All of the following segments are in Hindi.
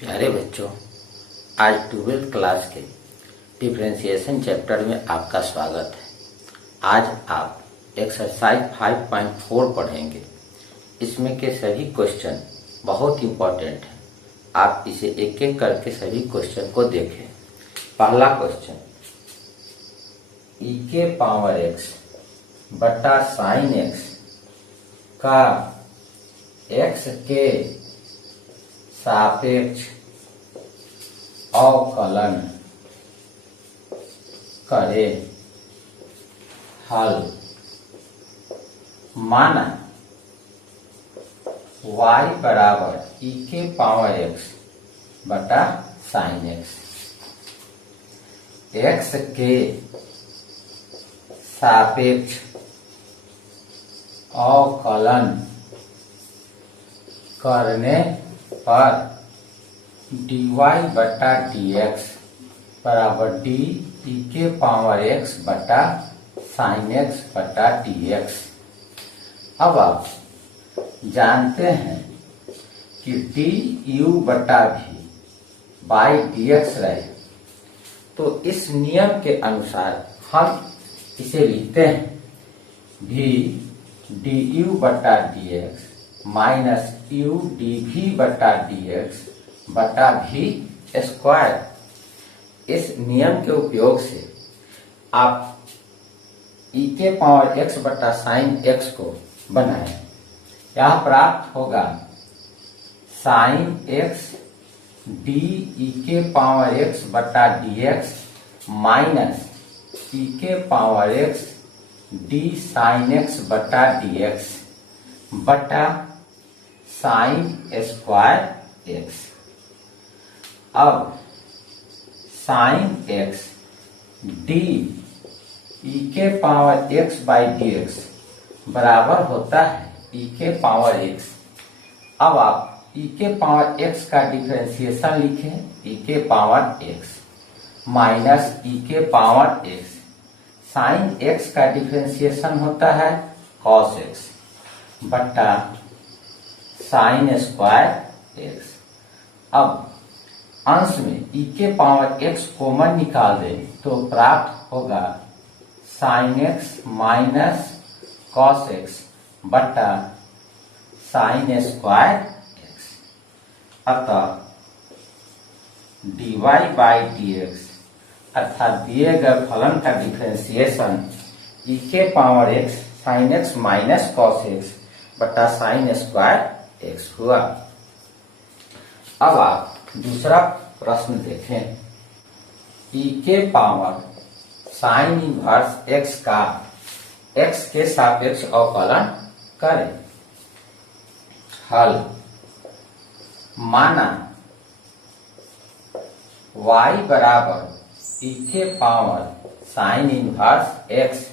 प्यारे बच्चों, आज 12th क्लास के डिफरेंशिएशन चैप्टर में आपका स्वागत है। आज आप एक्सरसाइज 5.4 पढ़ेंगे। इसमें के सभी क्वेश्चन बहुत इम्पोर्टेंट हैं। आप इसे एक एक करके सभी क्वेश्चन को देखें। पहला क्वेश्चन, ई के पावर एक्स बटा साइन एक्स का एक्स के सापेक्ष अवकलन करें। हल। माना y बराबर ई के पावर एक्स बटा साइन एक्स, एक्स के सापेक्ष अवकलन करने पर dy बटा dx बराबर डी ई के पावर x बटा साइन एक्स बटा dx। अब आप जानते हैं कि du बटा v बाई dx रहे, तो इस नियम के अनुसार हम इसे लिखते हैं v du बटा dx माइनस u dv बटा dx बटा v स्क्वायर। इस नियम के उपयोग से आप e के पावर x बटा साइन x को बनाएं। यह प्राप्त होगा साइन x d e के पावर x बटा dx माइनस e के power x d sine x बटा dx बटा साइन स्क्वायर एक्स। अब साइन एक्स डी ई के power x by d x बराबर होता है ई के पावर एक्स। अब आप ई के पावर एक्स का डिफरेंशिएशन लिखें, ई के पावर एक्स माइनस ई के पावर एक्स। साइन एक्स का डिफरेंशिएशन होता है कॉस एक्स बटा साइन स्क्वायर एक्स। अब अंश में ई के पावर एक्स कॉमन निकाल दें तो प्राप्त होगा sine x minus cos x बटा साइन स्क्वायर एक्स। अतः dy बाई dx अर्थात दिए गए फलन का डिफरेंशिएशन ई के power x sine x minus cos x बटा साइन स्क्वायर एक्स हुआ। अब आप दूसरा प्रश्न देखें, ई के पावर साइन इनवर्स एक्स का एक्स के सापेक्ष अवकलन करें। हल। माना y बराबर ई के power sine inverse x,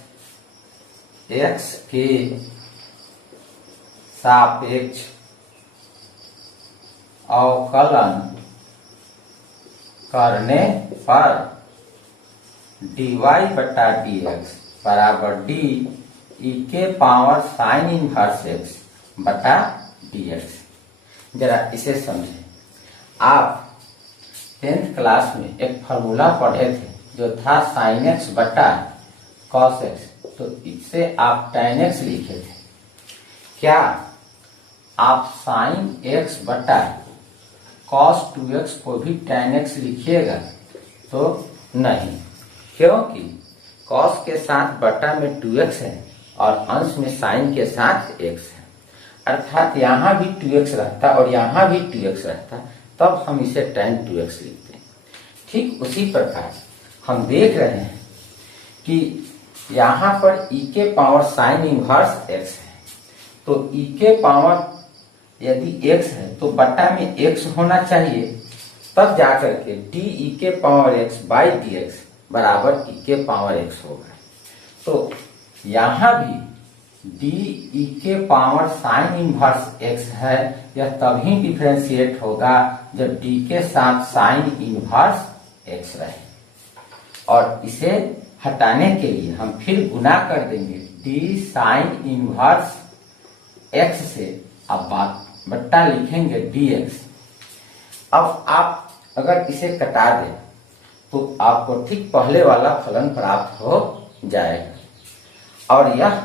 x के सापेक्ष अवकलन करने पर dy बटा dx बराबर डी ई के पावर साइन इनवर्स एक्स बटा dx। जरा इसे समझें। आप 10th क्लास में एक फॉर्मूला पढ़े थे जो था साइन एक्स बटा कॉस एक्स, तो इससे आप tan एक्स लिखे थे। क्या आप साइन एक्स बटा कॉस 2x को भी tan x लिखिएगा? तो नहीं, क्योंकि कॉस के साथ बटा में 2x है और अंश में साइन के साथ x है, अर्थात यहाँ भी 2x रहता और यहाँ भी 2x रहता, तब हम इसे tan 2x लिखते हैं। ठीक उसी प्रकार हम देख रहे हैं कि यहाँ पर e के पावर साइन इनवर्स x है, तो e के पावर यदि x है तो बटा में x होना चाहिए, तब जाकर के डी ई के power x by d x बराबर ई के पावर x होगा। तो यहाँ भी डी ई के पावर साइन इनवर्स x है, यह तभी डिफरेंशिएट होगा जब d के साथ साइन इनवर्स x रहे। और इसे हटाने के लिए हम फिर गुना कर देंगे डी साइन इनवर्स x से। अब बात बट्टा लिखेंगे dx अब आप अगर इसे कटा दें तो आपको ठीक पहले वाला फलन प्राप्त हो जाएगा। और यह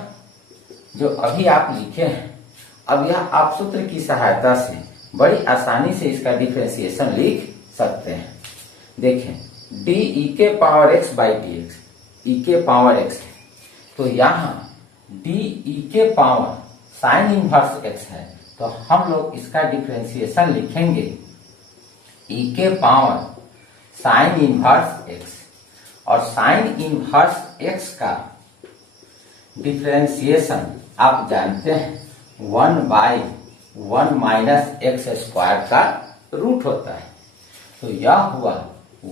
जो अभी आप लिखे हैं, अब यह आप सूत्र की सहायता से बड़ी आसानी से इसका डिफरेंशिएशन लिख सकते हैं। देखें डी ई के power x by d x, e के पावर एक्स है तो यहाँ डी ई के पावर साइन इनवर्स एक्स है तो हम लोग इसका डिफरेंशिएशन लिखेंगे ई के पावर साइन इनवर्स एक्स। और साइन इनवर्स एक्स का डिफरेंशिएशन आप जानते हैं 1/1 माइनस एक्स स्क्वायर का रूट होता है। तो यह हुआ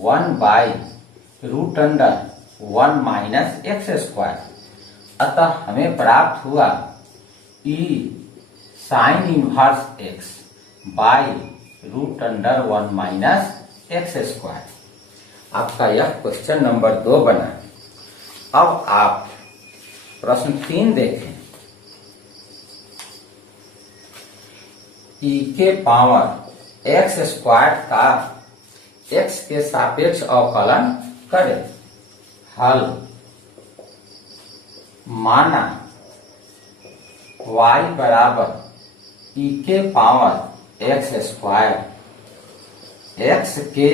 1/√1 माइनस एक्स स्क्वायर। अतः हमें प्राप्त हुआ e sine inverse x by √1 minus x square. आपका यह क्वेश्चन नंबर 2 बना। अब आप प्रश्न 3 देखें। ई के पावर एक्स स्क्वायर का एक्स के सापेक्ष अवकलन करें। हल माना y बराबर ई के पावर एक्स स्क्वायर एक्स के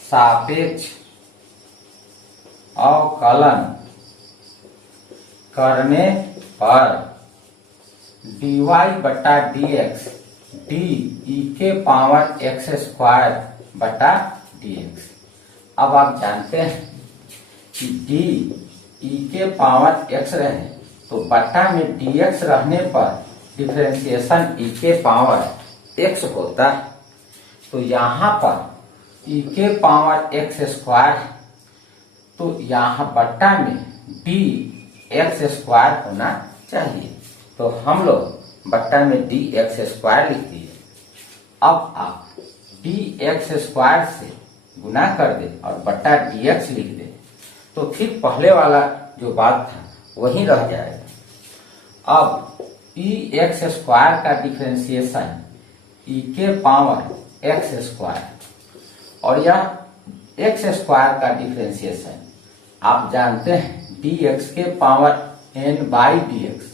सापेक्ष अवकलन करने पर dy बटा dx डी ई के पावर एक्स स्क्वायर बटा dx। अब आप जानते हैं कि डी ई के पावर एक्स रहे तो बटा में dx रहने पर डिफरेंशिएशन ई के पावर एक्स होता है। तो यहाँ पर ई के पावर एक्स स्क्वायर तो यहाँ बट्टा में डी एक्स स्क्वायर होना चाहिए। तो हम लोग बट्टा में डी एक्स स्क्वायर लिख दिए। अब आप डी एक्स स्क्वायर से गुना कर दे और बट्टा डी एक्स लिख दे तो ठीक पहले वाला जो बात था वही रह जाएगा। अब ई एक्स स्क्वायर का डिफरेंशिएशन ई के पावर एक्स स्क्वायर और यह एक्स स्क्वायर का डिफरेंशिएशन आप जानते हैं डी एक्स के power n by d x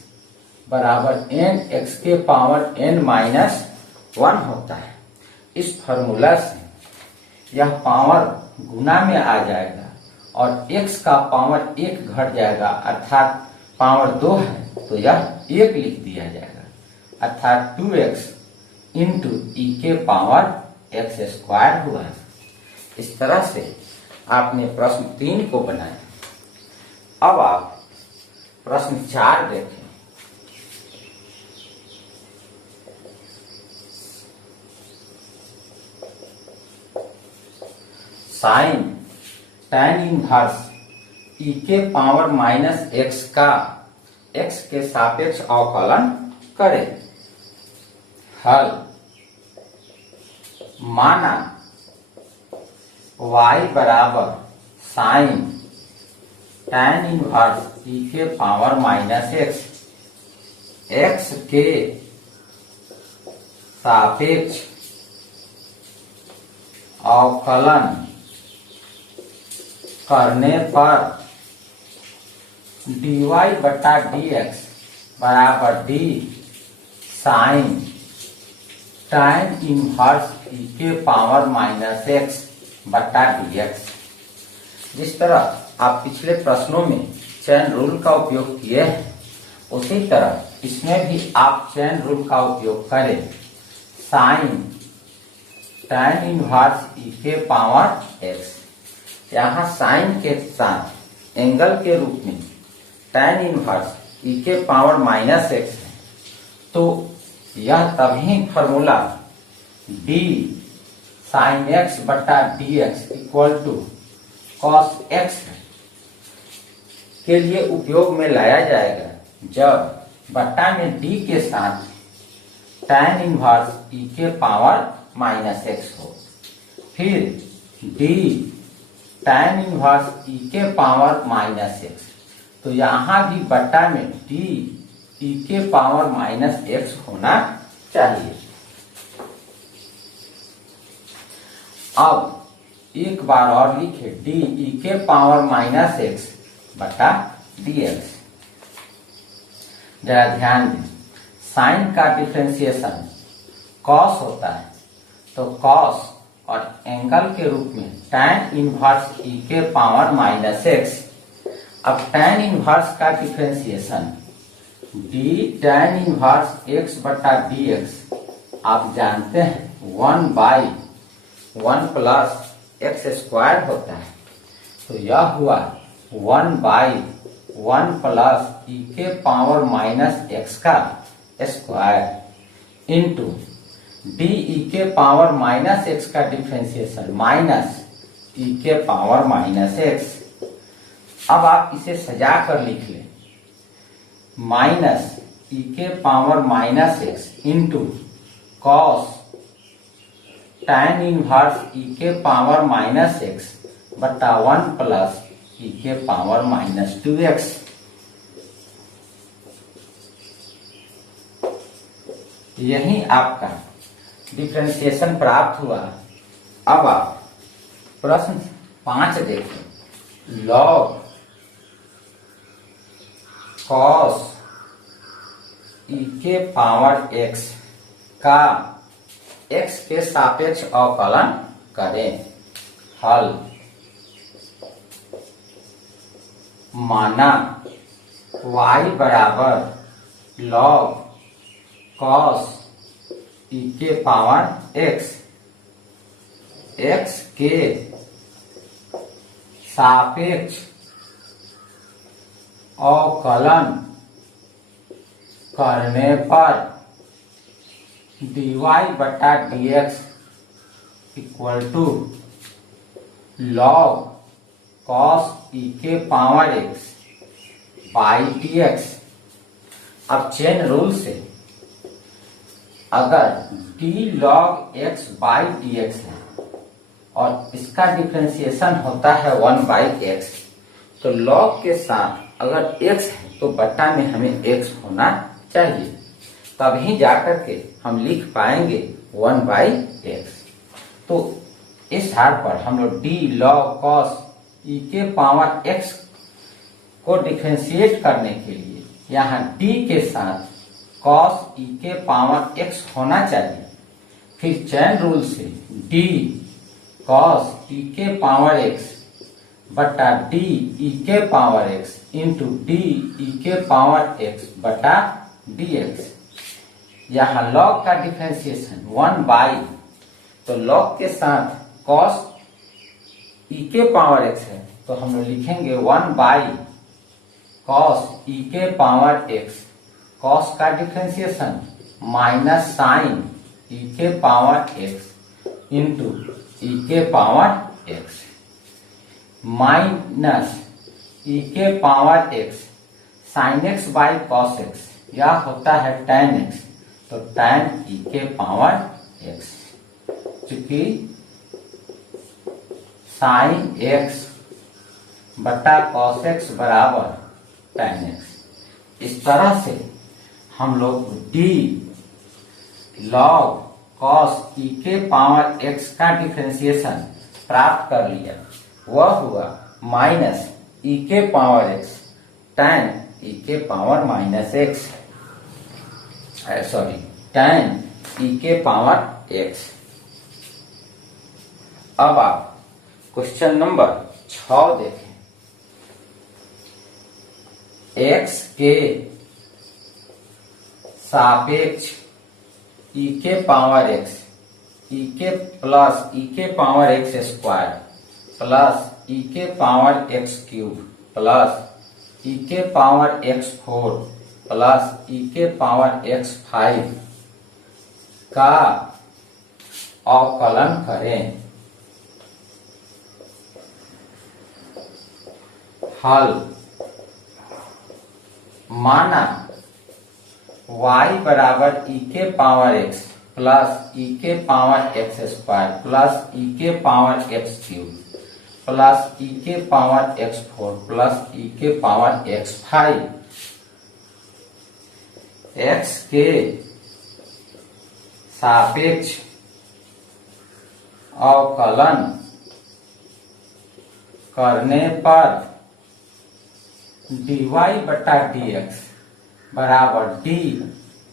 बराबर एन एक्स के पावर एन माइनस 1 होता है। इस फॉर्मूला से यह पावर गुना में आ जाएगा और x का पावर 1 घट जाएगा अर्थात पावर 2 है तो यह 1 लिख दिया जाएगा अर्थात 2x इंटू ई के पावर एक्स स्क्वायर हुआ। इस तरह से आपने प्रश्न 3 को बनाया। अब आप प्रश्न 4 देखें। साइन tan इनवर्स ई के पावर माइनस एक्स का एक्स के सापेक्ष अवकलन करें। हल माना y बराबर साइन tan इनवर्स ई के पावर माइनस एक्स एक्स के सापेक्ष अवकलन करने पर dy बटा dx बराबर d sine tan inverse e के पावर माइनस एक्स बटा dx। जिस तरह आप पिछले प्रश्नों में चेन रूल का उपयोग किए हैं उसी तरह इसमें भी आप चेन रूल का उपयोग करें। साइन tan इनवर्स ई के पावर एक्स, यहाँ साइन के साथ एंगल के रूप में tan इनवर्स ई के पावर माइनस एक्स है तो यह तभी फॉर्मूला d साइन एक्स बटा d x equal to cos x के लिए उपयोग में लाया जाएगा जब बट्टा में d के साथ tan इनवर्स ई के पावर माइनस एक्स हो। फिर d tan इनवर्स ई के पावर माइनस एक्स तो यहाँ भी बट्टा में d ई के पावर माइनस एक्स होना चाहिए। अब एक बार और लिखे डी ई के पावर माइनस एक्स बटा डी एक्स। जरा ध्यान दें, साइन का डिफरेंशिएशन कॉस होता है, तो कॉस और एंगल के रूप में tan इनवर्स ई के पावर माइनस एक्स। अब tan इनवर्स का differentiation D tan inverse x बटा डी एक्स आप जानते हैं 1/1 प्लस एक्स स्क्वायर होता है, तो यह हुआ 1/1 प्लस ई के पावर माइनस एक्स का स्क्वायर इंटू डी ई के पावर माइनस एक्स का डिफरेंशिएशन माइनस ई के पावर माइनस एक्स। अब आप इसे सजा कर लिख लें, माइनस ई के power minus x into cos tan inverse e के पावर माइनस एक्स बटा 1 प्लस ई के पावर माइनस 2x। यही आपका डिफरेंशिएशन प्राप्त हुआ। अब आप प्रश्न 5 देखें, log cos ई के पावर x का x के सापेक्ष अवकलन करें। हल, माना y बराबर log cos ई के पावर x, x के सापेक्ष अवकलन करने पर dy बटा dx equal to log cos e के पावर x बाई dx। अब चेन रूल से अगर d log x by dx है और इसका डिफरेंशिएशन होता है 1/x, तो log के साथ अगर x है तो बटा में हमें x होना चाहिए, तभी जाकर के हम लिख पाएंगे 1/x। तो इस हार पर हम लोग d log cos ई के पावर x को डिफरेंशिएट करने के लिए यहाँ d के साथ cos ई के पावर x होना चाहिए। फिर चैन रूल से d cos ई के पावर x बटा d ई के पावर x इंटू d ई के पावर x बटा dx। यहाँ log का डिफरेंशिएशन 1/, तो log के साथ cos ई के पावर x है, तो हम लोग लिखेंगे 1/cos ई के पावर x, cos का डिफरेंशिएशन माइनस साइन ई के पावर x इंटू ई के पावर x माइनस ई के power x sign x by cos x, यह होता है tan x, तो tan ई के पावर x, चूंकि साइन x बटा कॉस x बराबर tan x। इस तरह से हम लोग d log cos ई के पावर x का डिफरेंशिएशन प्राप्त कर लिया। वह हुआ माइनस ई के पावर x tan ई के power minus x, sorry tan ई के पावर x। अब आप क्वेश्चन नंबर 6 देखें, x के सापेक्ष ई के पावर x, ई के प्लस ई के पावर x स्क्वायर प्लस ई के पावर x क्यूब प्लस ई के पावर x4 प्लस ई के पावर x5 का अवकलन करें। हल, माना y बराबर ई के पावर x प्लस ई के पावर x स्क्वायर प्लस ई के पावर x क्यूब प्लस ई के पावर x4 प्लस ई के पावर x5 x के सापेक्ष अवकलन करने पर dy बटा dx बराबर d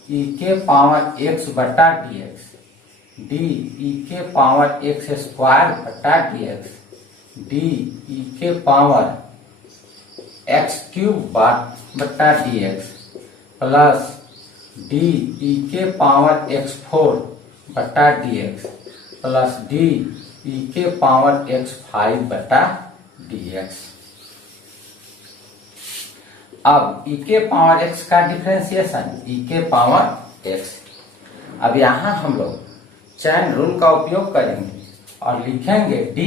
e के पावर x बटा dx, d e के पावर x स्क्वायर बटा dx, d e के पावर x क्यूब बटा dx प्लस d e के पावर x4 बटा dx प्लस d e के पावर x5 बटा dx। अब e के पावर x का डिफरेंशिएशन e के पावर x। अब यहां हम लोग चैन रूल का उपयोग करेंगे और लिखेंगे d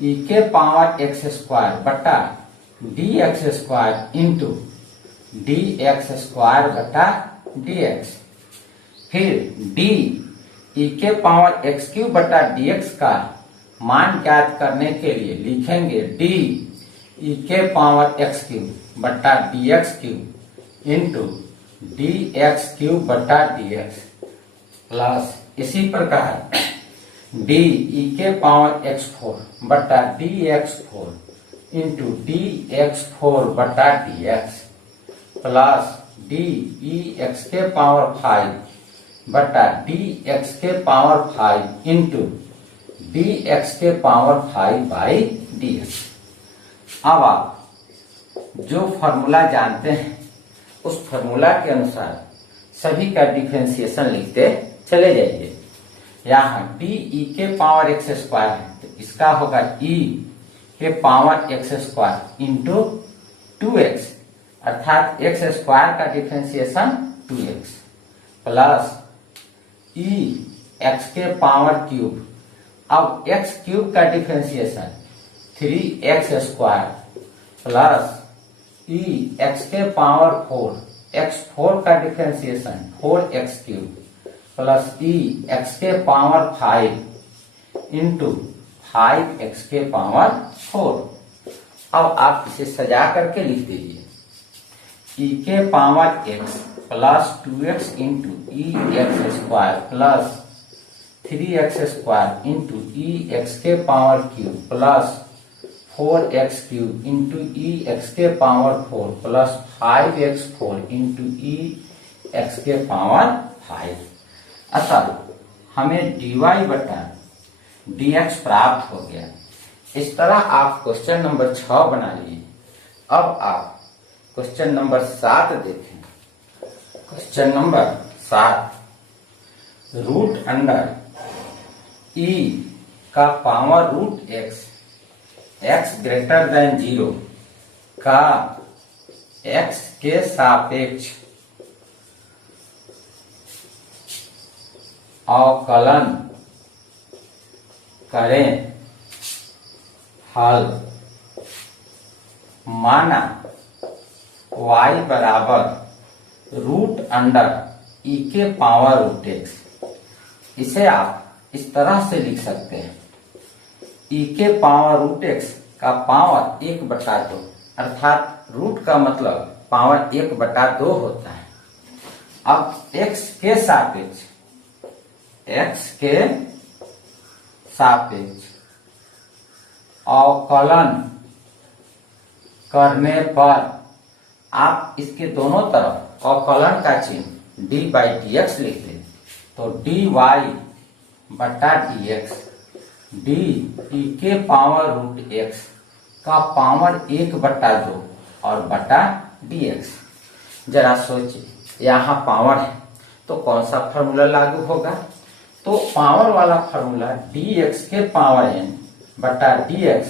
e के पावर x स्क्वायर बटा dx square into dx square बटा dx। फिर d e के पावर x क्यूब बटा dx का मान ज्ञात करने के लिए लिखेंगे d e के पावर x क्यूब बटा dx cube into dx cube बटा dx प्लस इसी प्रकार d e के पावर x4 बटा dx4 इंटू dx4 बटा dx plus d e x के पावर 5 बटा dx के पावर 5 इंटू dx के पावर 5 बाई dx। अब आप जो फॉर्मूला जानते हैं उस फॉर्मूला के अनुसार सभी का डिफरेंशिएशन लिखते चले जाइए। यहाँ d e के पावर x स्क्वायर है तो इसका होगा e के power x square into 2x अर्थात x स्क्वायर का differentiation 2x plus e x के पावर क्यूब। अब x क्यूब का differentiation 3x square plus e x के पावर 4 x4 का differentiation 4x cube plus e x के पावर 5 इंटू 5x के पावर 4। अब आप इसे सजा करके लिख दीजिए e के power x plus 2x into e x square plus 3x square into e x के power cube plus 4x cube into e x के power 4 plus 5x4 into e x के पावर 5। अतः हमें dy बटा dx प्राप्त हो गया। इस तरह आप क्वेश्चन नंबर 6 बना लिए। अब आप क्वेश्चन नंबर 7 देखें। Question number 7 root under e का power root x greater than 0 का x के सापेक्ष अवकलन करें। हल माना y बराबर रूट अंडर e के पावर रूट x। इसे आप इस तरह से लिख सकते हैं e के पावर रूट x का पावर 1/2 अर्थात रूट का मतलब पावर 1/2 होता है। अब x के सापेक्ष अवकलन करने पर आप इसके दोनों तरफ अवकलन का चिन्ह d बाई dx लिख लें तो dy बटा dx d e के पावर रूट x का पावर 1/2 और बटा dx। जरा सोचिए यहाँ पावर है तो कौन सा फॉर्मूला लागू होगा? तो पावर वाला फॉर्मूला dx के पावर n बटा dx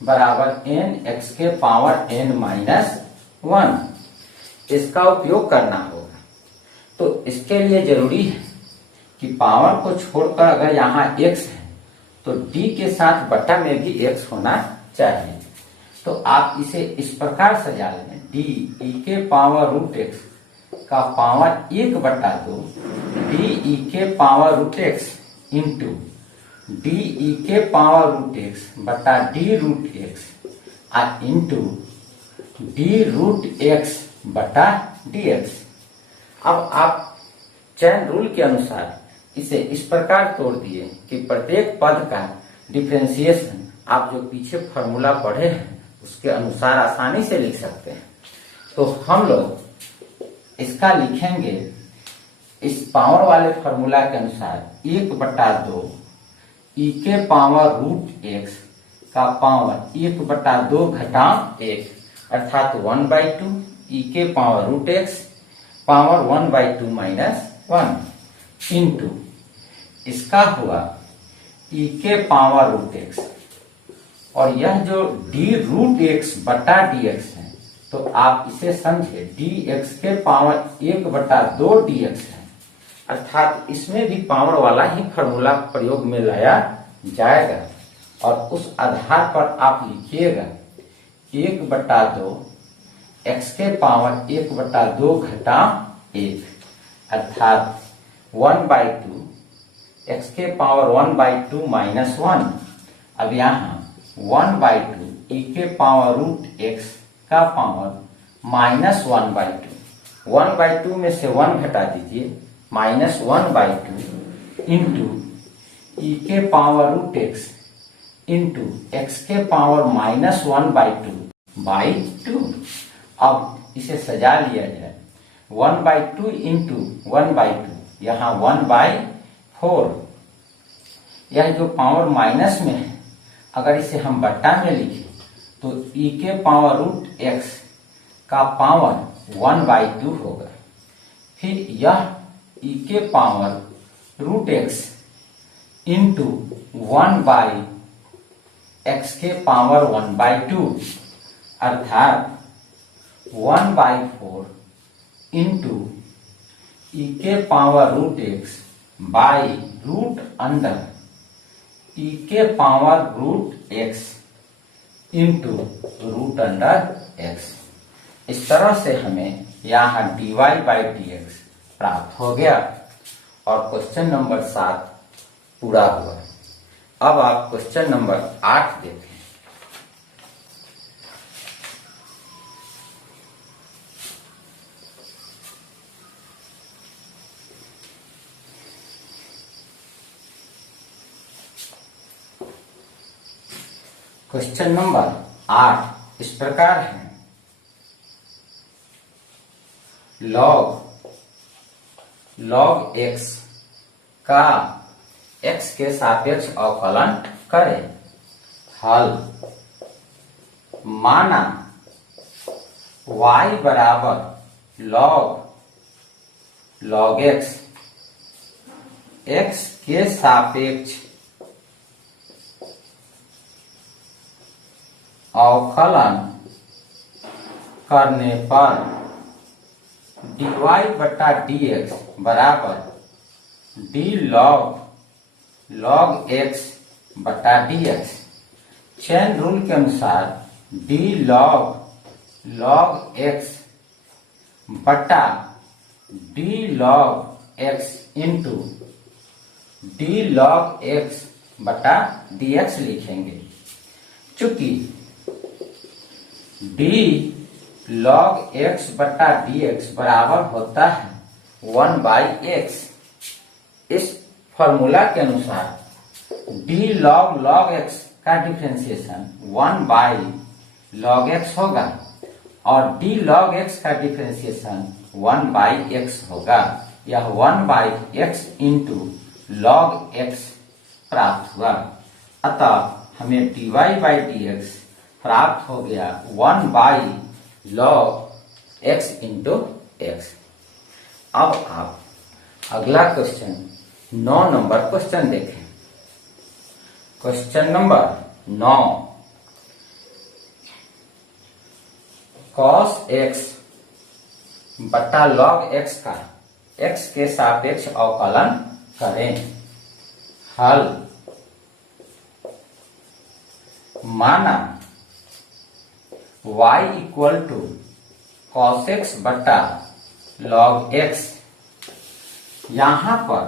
बराबर nx के पावर n माइनस 1 इसका उपयोग करना होगा। तो इसके लिए जरूरी है कि पावर को छोड़कर अगर यहाँ x है तो d के साथ बटा में भी x होना चाहिए। तो आप इसे इस प्रकार सजा लें d e के पावर रूट x का पावर 1/2 d e के power root x into d e के पावर रूट x बटा d root x into d root x बटा dx। अब आप चैन रूल के अनुसार इसे इस प्रकार तोड़ दिए कि प्रत्येक पद का डिफरेंशिएशन आप जो पीछे फॉर्मूला पढ़े हैं उसके अनुसार आसानी से लिख सकते हैं। तो हम लोग इसका लिखेंगे इस पावर वाले फॉर्मूला के अनुसार 1/2 e के पावर रूट x का पावर 1/2 घटा 1 अर्थात 1/2 e के power root x power 1/2 minus 1 into इसका हुआ e के पावर रूट x, और यह जो d रूट x बटा dx है तो आप इसे समझे dx के पावर 1/2 dx है, अर्थात इसमें भी पावर वाला ही फॉर्मूला प्रयोग में लाया जाएगा और उस आधार पर आप लिखिएगा 1/2 x के पावर 1/2 घटा 1 अर्थात 1/2 x के पावर 1/2 माइनस 1। अब यहाँ 1/2 e के पावर रूट x का पावर माइनस 1/2, 1/2 में से 1 घटा दीजिए माइनस 1/2 इंटू e के power root x into x के पावर माइनस 1/2 अब इसे सजा लिया जाए 1/2 इंटू 1/2 यहाँ 1/4। यह जो पावर माइनस में है अगर इसे हम बट्टा में लिखें तो e के पावर रूट x का पावर 1/2 होगा। फिर यह e के power root x into 1/x के पावर 1/2 अर्थात 1/4 इंटू e के power root x by root under e के power root x into root under x। इस तरह से हमें यहाँ dy/dx प्राप्त हो गया और क्वेश्चन नंबर 7 पूरा हुआ। अब आप क्वेश्चन नंबर 8 देखें। क्वेश्चन नंबर 8 इस प्रकार है, log x का x के सापेक्ष अवकलन करें। हल माना y बराबर log x x के सापेक्ष अवकलन करने पर dy/dx बराबर d log x बटा dx। चेन रूल के अनुसार d log x बटा d log x into d log x बटा dx लिखेंगे। चूंकि d log x बटा dx बराबर होता है 1/x। इस फॉर्मूला के अनुसार d log x का डिफरेंशिएशन 1/log x होगा और d log x का डिफरेंशिएशन 1/x होगा। यह 1/x इंटू log x प्राप्त हुआ, अतः हमें dy/dx प्राप्त हो गया 1/log x इंटू x। अब आप अगला क्वेश्चन 9 नंबर क्वेश्चन देखें। क्वेश्चन नंबर 9, cos x बटा log x का x के सापेक्ष अवकलन करें। हल माना y equal to cos x बटा log x। यहां पर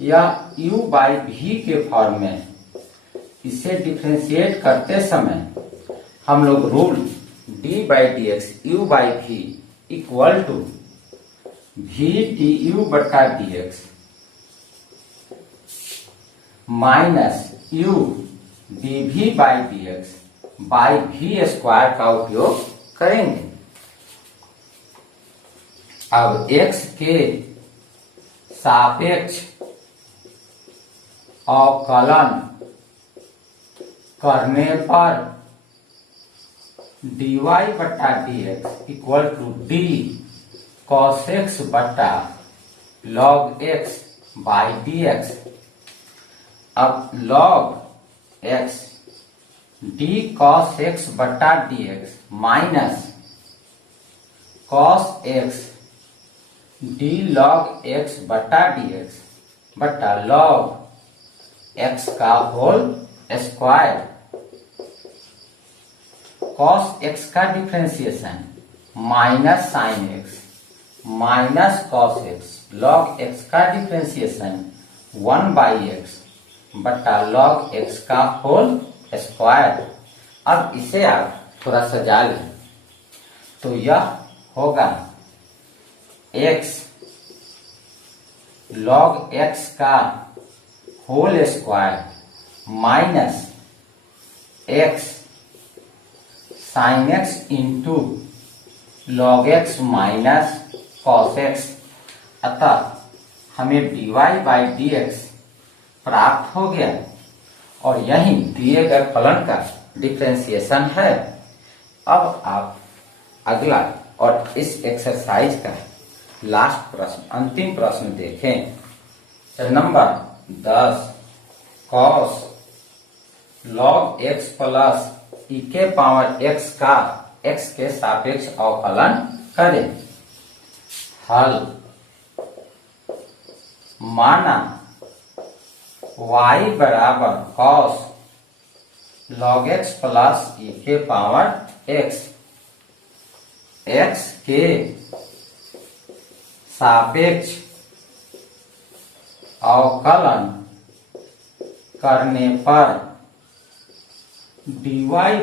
यह u/v के फॉर्म में, इसे डिफरेंशिएट करते समय हम लोग rule d/dx u/v equal to v du बटा dx minus u dv by dx by v square का उपयोग करेंगे। अब x के सापेक्ष अवकलन करने पर dy बटा dx equal to d cos x बटा log x बाई dx। अब log x d cos x बटा dx minus cos x d log x बटा dx बटा log x का होल स्क्वायर। cos x का differentiation minus sine x minus cos x log x का डिफ्रेंसिएशन 1 बाई x बटा log x का होल स्क्वायर। अब इसे आप थोड़ा सजा लें तो यह होगा x log x का whole square minus x sign x into log x minus cos x। अतः हमें dy बाई dx प्राप्त हो गया और यही दिए गए फलन का डिफरेंशिएशन है। अब आप अगला और इस एक्सरसाइज का लास्ट प्रश्न, अंतिम प्रश्न देखें। Number 10 cos log x plus e के पावर x का x के सापेक्ष अवकलन करें। हल माना y बराबर cos log x plus e के पावर x x के सापेक्ष अवकलन करने पर dy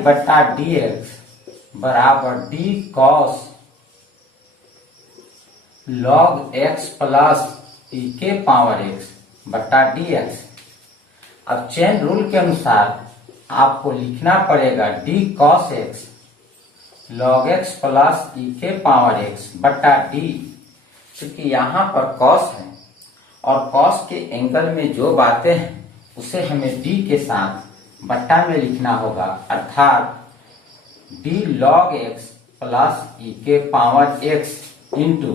बटा dx बराबर d cos log x plus e के पावर x बटा dx। अब चेन रूल के अनुसार आपको लिखना पड़ेगा d cos x log x plus e के पावर x बटा d, क्योंकि यहाँ पर cos है और cos के एंगल में जो बातें हैं उसे हमें d के साथ बट्टा में लिखना होगा, अर्थात d log x plus e के power x into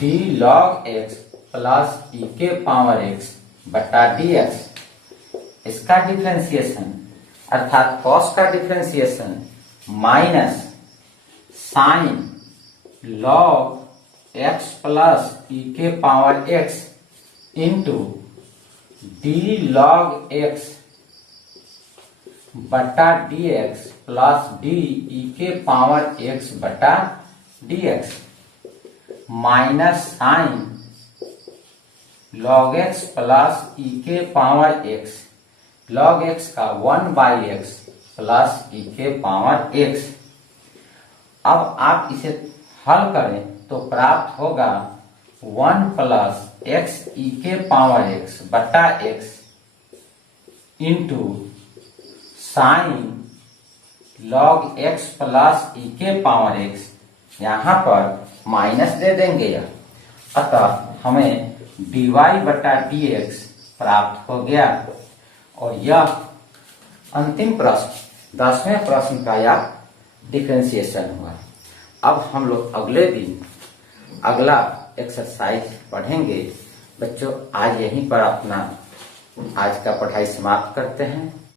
d log x plus e के पावर x बटा dx। इसका डिफरेंशिएशन अर्थात cos का differentiation minus sine log x plus e के power x into d log x बटा dx प्लस d e के पावर x बटा dx minus sine log x plus e के पावर x log x का 1 बाई x प्लस e के पावर x। अब आप इसे हल करें तो प्राप्त होगा 1 प्लस x e के पावर x बटा x into sine log x plus e के पावर x, यहाँ पर माइनस दे देंगे। अतः हमें dy बटा dx प्राप्त हो गया और यह अंतिम प्रश्न 10वें प्रश्न का यह डिफरेंशिएशन हुआ। अब हम लोग अगले दिन अगला एक्सरसाइज पढ़ेंगे। बच्चों आज यहीं पर अपना आज का पढ़ाई समाप्त करते हैं।